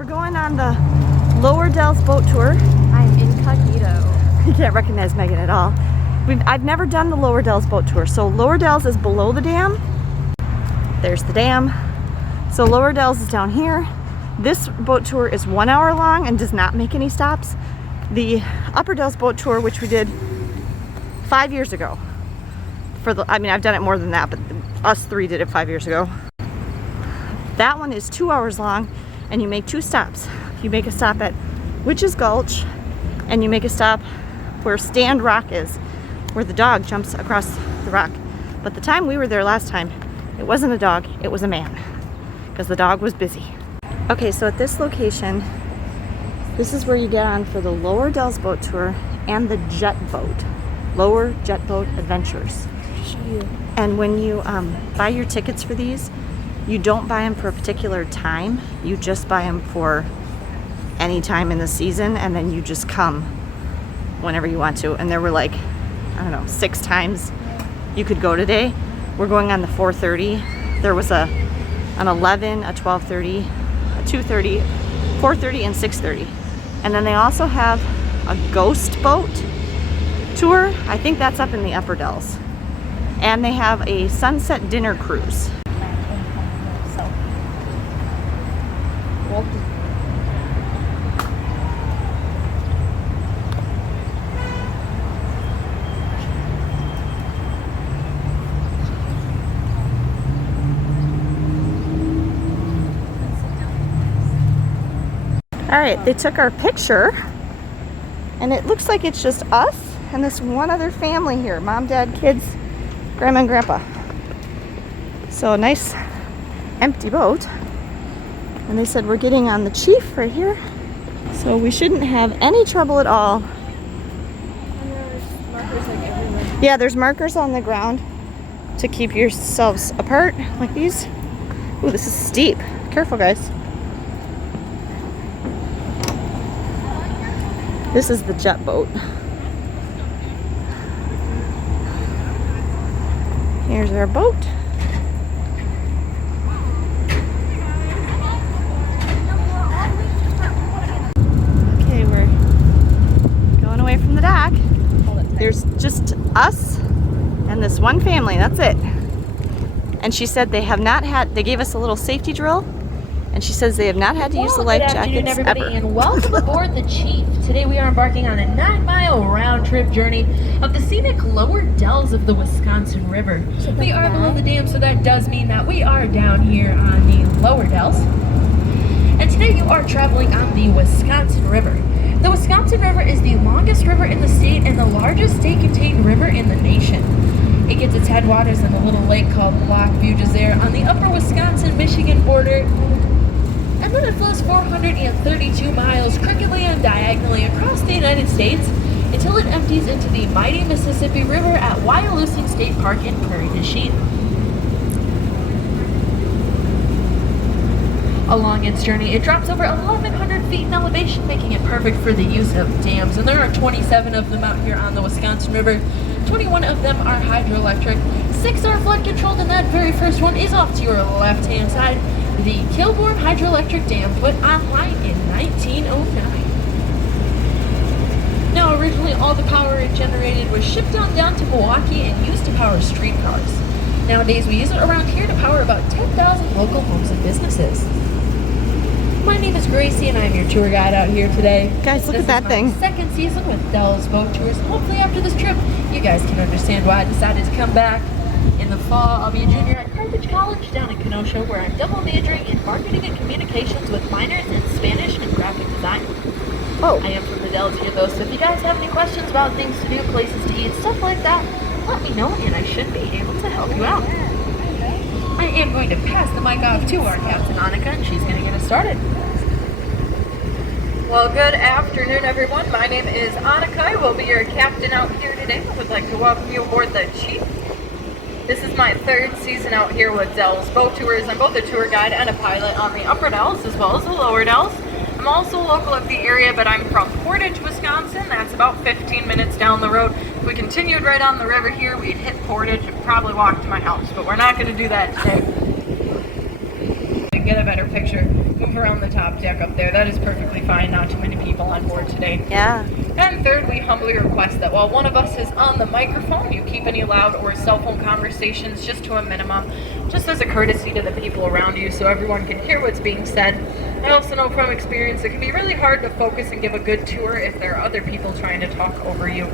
We're going on the Lower Dells boat tour. I'm incognito. You can't recognize Megan at all. I've never done the Lower Dells boat tour. So Lower Dells is below the dam. There's the dam. So Lower Dells is down here. This boat tour is 1 hour long and does not make any stops. The Upper Dells boat tour, which we did 5 years ago. I've done it more than that, but us three did it 5 years ago. That one is 2 hours long and you make 2 stops. You make a stop at Witch's Gulch and you make a stop where Stand Rock is, where the dog jumps across the rock. But the time we were there last time, it wasn't a dog, it was a man, because the dog was busy. Okay, so at this location, this is where you get on for the Lower Dells boat tour and the jet boat, Lower Jet Boat Adventures. And when you buy your tickets for these, you don't buy them for a particular time, you just buy them for any time in the season, and then you just come whenever you want to. And there were like, I don't know, 6 times you could go today. We're going on the 4:30. There was an 11, a 12:30, a 2:30, 4:30, and 6:30. And then they also have a ghost boat tour. I think that's up in the Upper Dells. And they have a sunset dinner cruise. All right, they took our picture and it looks like it's just us and this one other family here, mom, dad, kids, grandma and grandpa. So a nice empty boat. And they said we're getting on the Chief right here. So we shouldn't have any trouble at all. And there's markers like everywhere. Yeah, there's markers on the ground to keep yourselves apart, like these. Ooh, this is steep. Careful, guys. This is the jet boat. Here's our boat. Okay, we're going away from the dock. There's just us and this one family, that's it. And she said they gave us a little safety drill. And she says they have not had to use the life jackets everybody, ever. and welcome aboard the Chief. Today we are embarking on a 9-mile round-trip journey of the scenic Lower Dells of the Wisconsin River. We are below the dam, so that does mean that we are down here on the Lower Dells. And today you are traveling on the Wisconsin River. The Wisconsin River is the longest river in the state and the largest state-contained river in the nation. It gets its headwaters in a little lake called Lac Vieux Desert on the upper Wisconsin-Michigan border. And then it flows 432 miles crookedly and diagonally across the United States until it empties into the mighty Mississippi River at Wyalusing State Park in Prairie du Chien. Along its journey, it drops over 1,100 feet in elevation, making it perfect for the use of dams. And there are 27 of them out here on the Wisconsin River. 21 of them are hydroelectric, 6 are flood controlled, and that very first one is off to your left-hand side. The Killborn Hydroelectric Dam, put online in 1909. Now, originally all the power it generated was shipped on down to Milwaukee and used to power streetcars. Nowadays we use it around here to power about 10,000 local homes and businesses. My name is Gracie and I'm your tour guide out here today. Guys, look at that thing. Second season with Dells Boat Tours. Hopefully after this trip, you guys can understand why I decided to come back. In the fall, I'll be a junior at College down in Kenosha, where I'm double majoring in marketing and communications with minors in Spanish and graphic design. Oh. I am from the Dells here though, so if you guys have any questions about things to do, places to eat, stuff like that, let me know and I should be able to help you out. I am going to pass the mic off to our captain Annika and she's going to get us started. Well, good afternoon everyone. My name is Annika. I will be your captain out here today. I would like to welcome you aboard the Chief. This is my 3rd season out here with Dells Boat Tours. I'm both a tour guide and a pilot on the Upper Dells as well as the Lower Dells. I'm also local of the area, but I'm from Portage, Wisconsin. That's about 15 minutes down the road. If we continued right on the river here, we'd hit Portage and probably walk to my house, but we're not going to do that today. get a better picture, move around the top deck up there. That is perfectly fine. Not too many people on board today. Yeah. And third, we humbly request that while one of us is on the microphone, you keep any loud or cell phone conversations just to a minimum, just as a courtesy to the people around you so everyone can hear what's being said. I also know from experience it can be really hard to focus and give a good tour if there are other people trying to talk over you.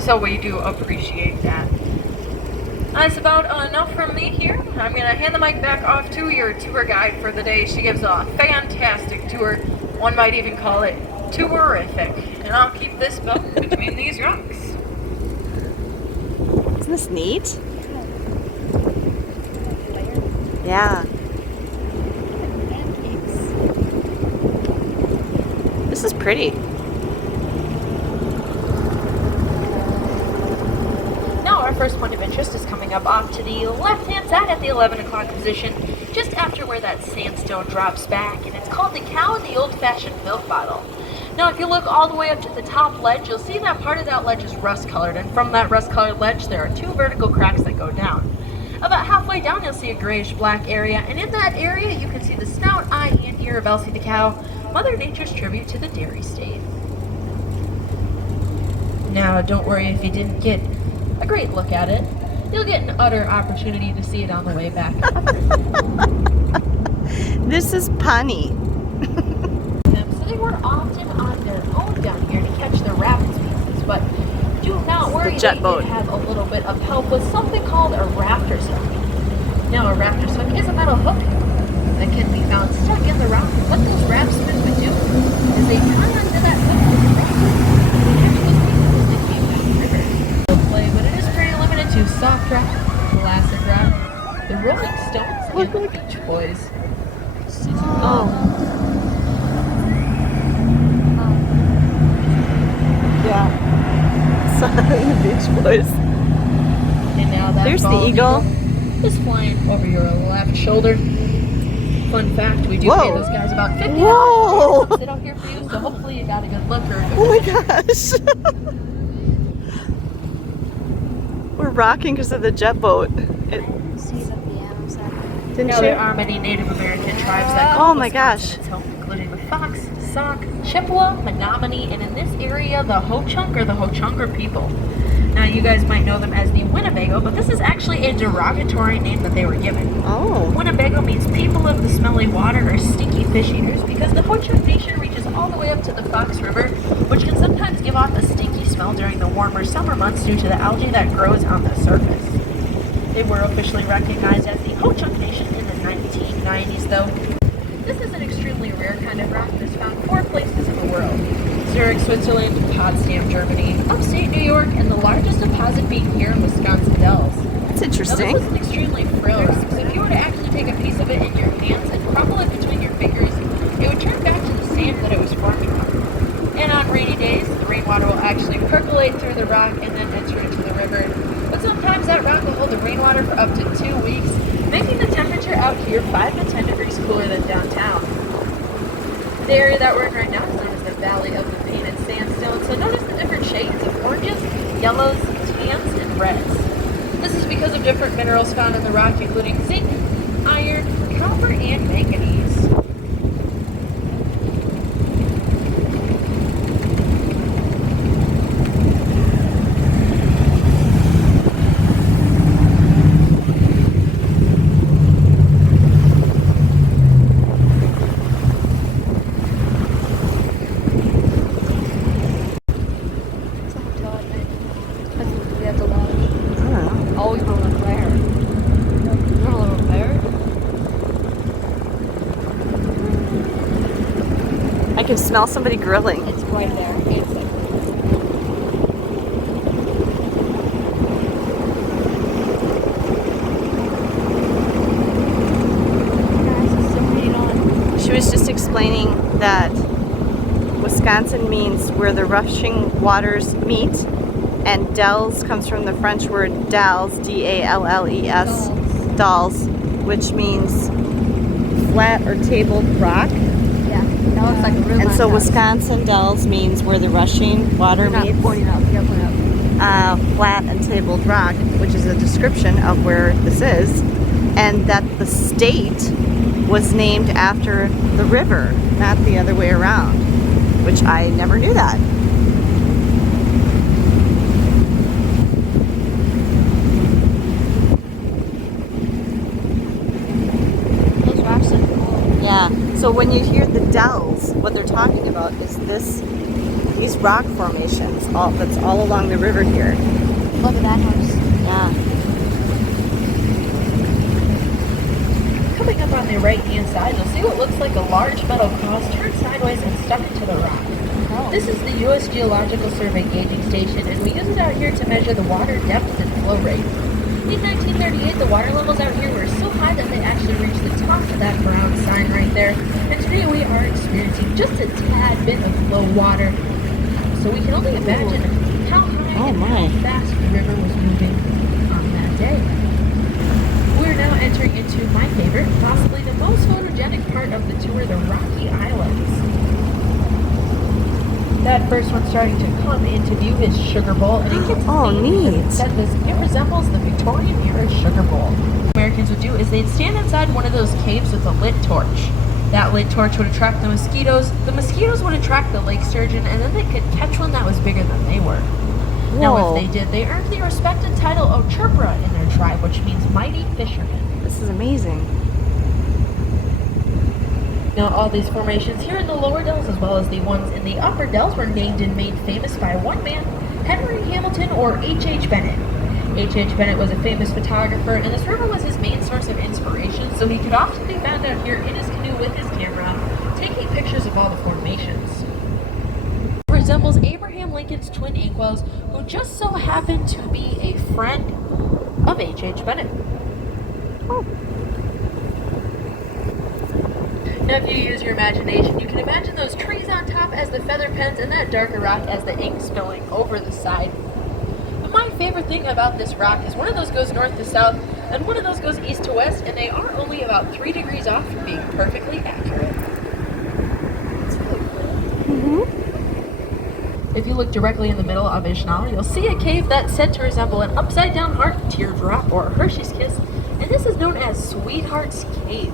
So we do appreciate that. That's about enough from me here. I'm going to hand the mic back off to your tour guide for the day. She gives a fantastic tour. One might even call it tourific. And I'll keep this boat between these rocks. Isn't this neat? Yeah. This is pretty. Now our first point of interest is coming up off to the left-hand side at the 11 o'clock position, just after where that sandstone drops back, and it's called the Cow and the Old-Fashioned Milk Bottle. Now if you look all the way up to the top ledge, you'll see that part of that ledge is rust-colored, and from that rust-colored ledge there are two vertical cracks that go down. About halfway down you'll see a grayish-black area, and in that area you can see the snout, eye, and ear of Elsie the cow, Mother Nature's tribute to the dairy state. Now don't worry if you didn't get a great look at it. You'll get an utter opportunity to see it on the way back up. This is punny. So they were often on their own down here to catch the rabbit species, but do not worry, The jet they boat. did have a little bit of help with something called a rafter swing. Now a rafter swing is a metal hook that can be found stuck in the rock. What those raftsmen would do is they tie onto that hook with the rock and actually came down the river. They'll play, but it is pretty limited to soft rock, classic rock, the Rolling Stones, and the Beach Boys. Oh. Yeah. The Beach Boys. And now that There's the bald eagle. is flying over your left shoulder. Fun fact, we do Whoa. pay those guys about $50 Whoa. to sit out here for you, so hopefully you got a good look or a good Oh my gosh. We're rocking because of the jet boat. See the piano set. Didn't Now, you? there are many Native American tribes that Oh call my gosh. Wisconsin its home, including the Fox, Sauk, Chippewa, Menominee, and in this area, the Ho-Chunk or the Ho-Chunker people. Now, you guys might know them as the Winnebago, but this is actually a derogatory name that they were given. Oh. Winnebago means people of the smelly water or stinky fish eaters because the Ho-Chunk Nation reaches all the way up to the Fox River, which can sometimes give off a stinky smell during the warmer summer months due to the algae that grows on the surface. They were officially recognized as the Ho-Chunk Nation in the 1990s, though. This is an extremely rare kind of rock that is found 4 places in the world: Zurich, Switzerland, Potsdam, Germany, upstate New York, and the largest deposit being here in Wisconsin Dells. That's Now, interesting. this is an extremely frail rock, so if you were to actually take a piece of it in your hands and crumble it between your fingers, it would turn back to the sand that it was formed from. And on rainy days, the rainwater will actually percolate through the rock and then enter into the river. But sometimes that rock will hold the rainwater for up to 2 weeks, making the temperature out here 5 to 10 degrees cooler than downtown. The area that we're in right now is known as the Valley of the Painted Sandstone, so notice the different shades of oranges, yellows, tans, and reds. This is because of different minerals found in the rock, including zinc, iron, copper, and manganese. It's a hotel at night. I think we have to lodge. I don't know. Oh, we don't live there. You don't live there? I can smell somebody grilling. It's right there. It's like guys, it's still paid on. She was just explaining that Wisconsin means where the rushing waters meet, and Dells comes from the French word dalles, D-A-L-L-E-S, dalles, which means flat or tabled rock. Yeah, that looks like a real And nice so house. Wisconsin Dells means where the rushing water You're not meets, pointing up. You're pointing up. flat and tabled rock, which is a description of where this is, and that the state was named after the river, not the other way around, which I never knew that. Those rocks are cool. Yeah, so when you hear the dells, what they're talking about is these rock formations that's all along the river here. Look at that house. Yeah. Coming up on the right-hand side, you'll see what looks like a large metal cross turned sideways and stuck into the rock. Oh. This is the U.S. Geological Survey gauging station, and we use it out here to measure the water depth and flow rate. In 1938, the water levels out here were so high that they actually reached the top of that brown sign right there, and today we are experiencing just a tad bit of low water. So we can only imagine how high and how fast the river was moving on that day. We're now entering into my favorite, possibly the most photogenic part of the tour, the Rocky Islands. That first one starting to come into view is Sugar Bowl, and it gets it resembles the Victorian era Sugar Bowl. What Americans would do is they'd stand inside one of those caves with a lit torch. That lit torch would attract the mosquitoes would attract the lake sturgeon, and then they could catch one that was bigger than they were. Whoa. Now if they did, they earned the respected title of Chirpra in their tribe, which means mighty fisherman. This is amazing. Now all these formations here in the lower dells as well as the ones in the upper dells were named and made famous by one man, Henry Hamilton or H.H. Bennett. H.H. Bennett was a famous photographer, and this river was his main source of inspiration, so he could often be found out here in his canoe with his camera, taking pictures of all the formations. It resembles Abraham Lincoln's twin inkwells, who just so happened to be a friend of H.H. Bennett. Oh. Now if you use your imagination, you can imagine those trees on top as the feather pens and that darker rock as the ink spilling over the side. But my favorite thing about this rock is one of those goes north to south and one of those goes east to west, and they are only about 3 degrees off from being perfectly accurate. If you look directly in the middle of Ishnal, you'll see a cave that's said to resemble an upside down heart, teardrop, or Hershey's kiss, and this is known as Sweetheart's Cave.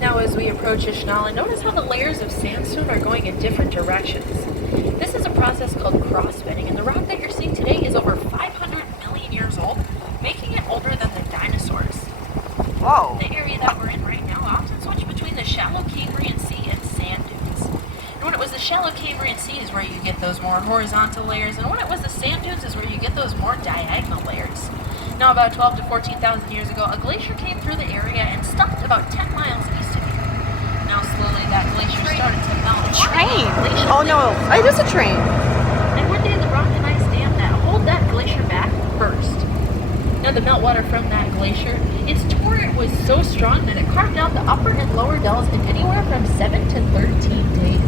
Now as we approach Ishnal, notice how the layers of sandstone are going in different directions. This is a process called cross-bedding, and the rock that you're seeing today is over 500 million years old, making it older than the dinosaurs. Whoa. The area that we're in right now often switched between the shallow Cambrian Sea and sand dunes. And when it was the shallow Cambrian Sea is where you get those more horizontal layers, and when it was the sand dunes is where you get those more diagonal layers. Now about 12 to 14,000 years ago, a glacier came through the area and stopped about 10 miles east of here. Now slowly that glacier started to melt. Train? Oh no, it is a train. And one day the rock and ice dam that hold that glacier back burst. Now the meltwater from that glacier, its torrent was so strong that it carved out the upper and lower dells in anywhere from 7 to 13 days.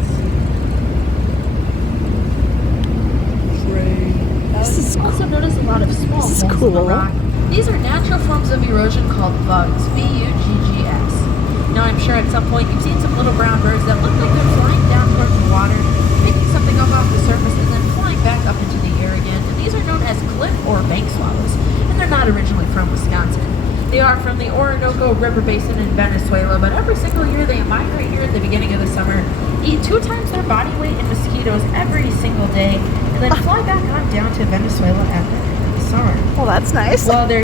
This is Also notice a lot of small This is holes in cool. the rock. These are natural forms of erosion called bugs, B-U-G-G-S. Now I'm sure at some point you've seen some little brown birds that look like they're flying down towards the water, picking something up off the surface and then flying back up into the air again. And these are known as cliff or bank swallows, and they're not originally from Wisconsin. They are from the Orinoco River Basin in Venezuela, but every single year they migrate here at the beginning of the summer, eat 2 times their body weight in mosquitoes every single day, and then fly back on down to Venezuela at the end of the summer. Well, that's nice. Well, they're